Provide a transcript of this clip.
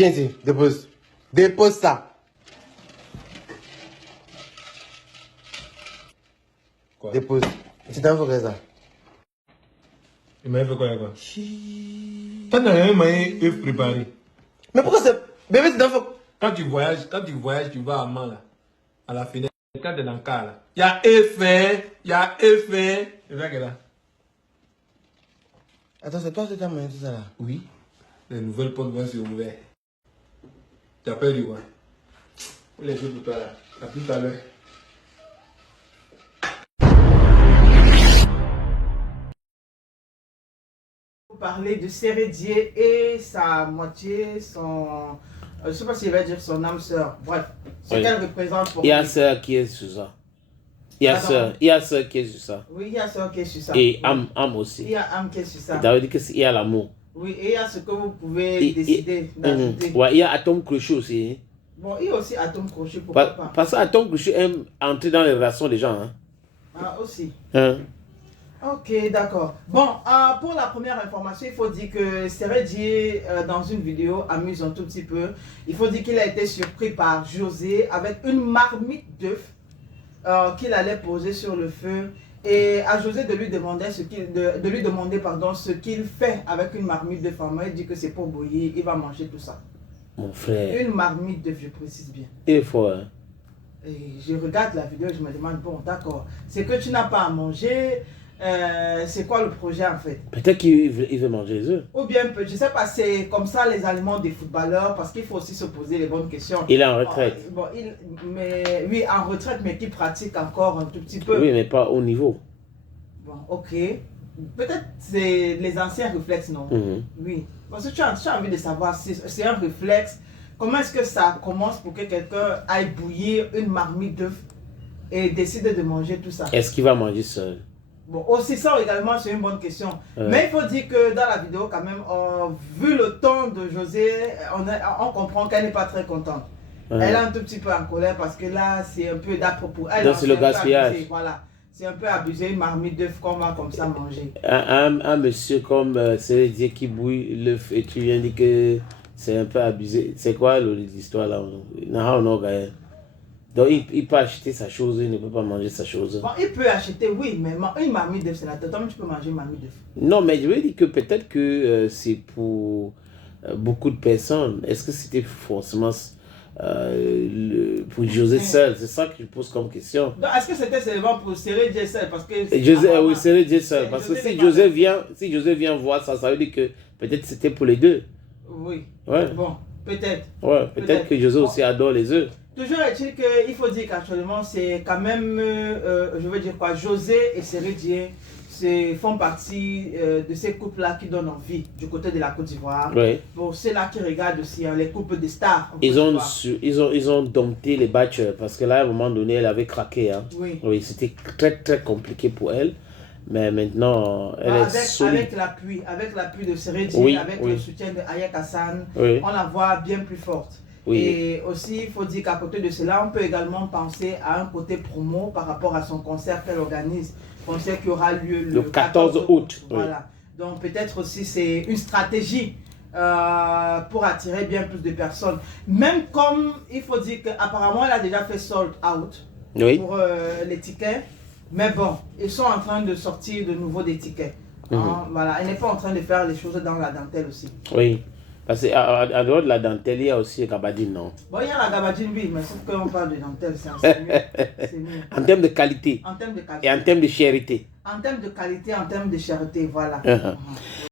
Viens ici, dépose. Dépose ça. Quoi? Dépose. C'est un vrai ça. Il m'a fait quoi? Toi, t'as rien œuf préparé. Mais pourquoi c'est... Bébé, c'est un faux. Quand tu voyages, tu vas à Mans, là, à la fenêtre. Quand t'es dans le car, là, il y a œuf, il y a œuf. C'est vrai que là. Attends, c'est toi qui as mangé tout ça là? Oui. Les nouvelles portes vont se ouvrir. Tu as peur de quoi? Les choses pour toi là. À tout à l'heure. Parler de Sérédier et sa moitié, son... je ne sais pas s'il va dire son âme sœur. Bref, ce Oui. qu'elle représente pour Il y a lui. sœur qui est sur ça. Il y a sœur qui est sur ça. Oui, il y a sœur qui est sur ça. Et Oui. âme Il aussi. y a âme qui est sur ça. Ça veut dire qu'il y a l'amour. Oui, et il y a ce que vous pouvez décider d'ajouter. Ouais, il y a atome crochet aussi. Bon, il y a aussi atome crochet, pourquoi pas. Parce que atome crochet aime entrer dans les relations des gens. Hein. Ah, aussi. Hein? Ok, d'accord. Bon, pour la première information, il faut dire que Sérédier, dans une vidéo, amuse un tout petit peu. Il faut dire qu'il a été surpris par José avec une marmite d'œufs qu'il allait poser sur le feu. Et à José de lui demander ce qu'il fait avec une marmite d'œufs. Il dit que c'est pour bouillir, il va manger tout ça. Mon frère. Une marmite d'œufs, je précise bien. Il est fort. Hein? Et je regarde la vidéo et je me demande, bon, d'accord, c'est que tu n'as pas à manger. C'est quoi le projet en fait? Peut-être qu'il veut manger les œufs. Ou bien, je sais pas, c'est comme ça les aliments des footballeurs, parce qu'il faut aussi se poser les bonnes questions. Il est en retraite. Bon, oui, en retraite, mais qui pratique encore un tout petit peu. Oui, mais pas au niveau. Bon, ok. Peut-être c'est les anciens réflexes, non? Oui. Parce que tu as envie de savoir si c'est un réflexe. Comment est-ce que ça commence pour que quelqu'un aille bouillir une marmite d'œufs et décide de manger tout ça? Est-ce qu'il va manger seul? Bon, aussi ça également, c'est une bonne question. Mais il faut dire que dans la vidéo, quand même, vu le ton de José, on comprend qu'elle n'est pas très contente. Elle est un tout petit peu en colère parce que là, c'est un peu d'à-propos. Donc c'est le gaspillage. Voilà. C'est un peu abusé, une marmite d'œufs qu'on va comme ça manger. Un monsieur comme Sérédier qui bouille l'œuf et tu viens dire que c'est un peu abusé. C'est quoi l'histoire là? Donc il peut acheter sa chose, il ne peut pas manger sa chose. Bon, il peut acheter, oui, mais une marmite d'œufs, c'est la tête. Toi, tu peux manger une marmite d'œufs. Non, mais je veux dire que peut-être que c'est pour beaucoup de personnes. Est-ce que c'était forcément pour José seul? C'est ça que je pose comme question. Est-ce que c'était seulement pour Sérédier seul? Parce que Oui, Sérédier seul. Parce que si José vient voir ça, ça veut dire que peut-être c'était pour les deux. Oui. Ouais. Bon, peut-être. Ouais, peut-être que José aussi adore les œufs. Toujours est-il qu'il faut dire qu'actuellement, c'est quand même, je veux dire quoi, José et Sérédier font partie de ces couples-là qui donnent envie du côté de la Côte d'Ivoire. Oui. Pour ceux-là qui regardent aussi, hein, les couples des stars. Ils ont dompté les batchers parce que là, à un moment donné, elle avait craqué. Hein. Oui. Oui, c'était très très compliqué pour elle. Mais maintenant, elle est solide. Avec l'appui de Sérédier, Oui, avec oui. le soutien de Ayek Hassan, Oui. on la voit bien plus forte. Oui. Et aussi, il faut dire qu'à côté de cela, on peut également penser à un côté promo par rapport à son concert qu'elle organise. Concert qui aura lieu le 14 août. Voilà. Oui. Donc peut-être aussi c'est une stratégie pour attirer bien plus de personnes. Même comme il faut dire qu'apparemment elle a déjà fait sold out pour les tickets. Mais bon, ils sont en train de sortir de nouveau des tickets. Hein, voilà. Elle n'est pas en train de faire les choses dans la dentelle aussi. Oui. Parce qu'à dehors de la dentelle, il y a aussi la gabardine, non? Bon, il y a la gabardine, oui, mais sauf qu'on parle de dentelle, c'est mieux. En termes de qualité. En termes de qualité. Et en termes de charité. En termes de qualité, en termes de charité, voilà.